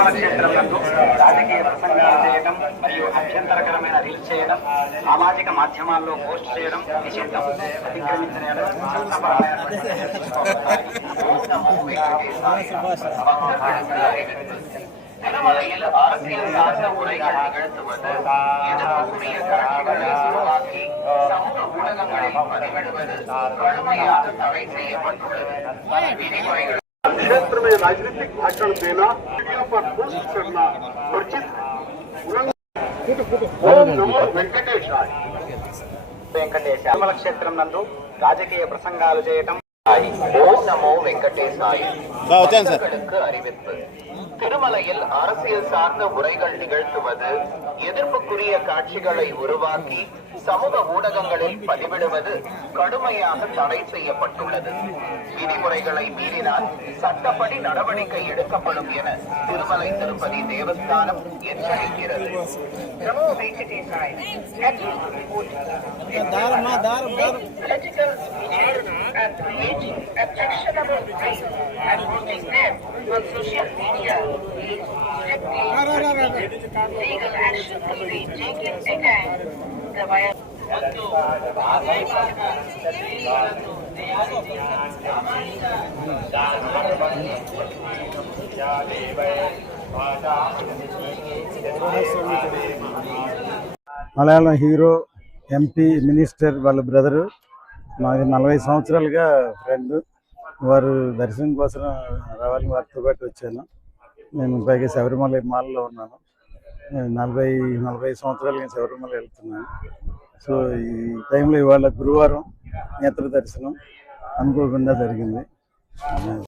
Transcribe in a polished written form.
తిరుమల క్షేత్రం నందు రాజకీయ ప్రసంగాలు చేయడం మరియు అభ్యంతరకరమైన రీల్స్ చేయడం, సామాజిక మాధ్యమాల్లో పోస్ట్ చేయడం నిషిద్ధం. అతిక్రమించిన திருமலையில் அரசியல் சார்ந்த உரைகள் நிகழ்த்துவது, எதிர்ப்புக்குரிய காட்சிகளை உருவாக்கி சமூக ஊடகங்களில் பதிவிடுவது கடுமையாக தடை செய்யப்பட்டுள்ளது. விதிமுறைகள் क्षेत्र में राजनीतिक भाषण देना, मीडिया पर पोस्ट करना वर्जित। ओम नमो वेंकटेशाय। తిరుమల క్షేత్రం నందు రాజకీయ ప్రసంగాలు చేయటం. ஓம் நமோ வெங்கடேசாய. அறிவிப்பு: திருமலையில் அரசியல் சார்ந்த உரைகள் நிகழ்த்துவது, எதிர்ப்புக்குரிய காட்சிகளை உருவாக்கி சமூக ஊடகங்களில் பதிவிடுவது கடுமையாக தடை செய்யப்பட்டுள்ளது. விதிமுறைகளை மீறினால் சட்டப்படி நடவடிக்கை எடுக்கப்படும் என Thirumalai Tirupati Devasthanam எச்சரிக்கிறது. Legal action will be taken against the violation. Malayalam hero, MP, minister వాళ్ళ బ్రదరు. మాకు 40 సంవత్సరాలుగా ఫ్రెండ్. వారు దర్శనం కోసం రావాలని వారితో పాటు వచ్చాను. నేను పైగా శబరిమల మాలలో ఉన్నాను. 40 సంవత్సరాలు నేను శబరిమల వెళ్తున్నాను. సో ఈ టైంలో ఇవాళ గురువారం నేత్ర దర్శనం అనుకోకుండా జరిగింది.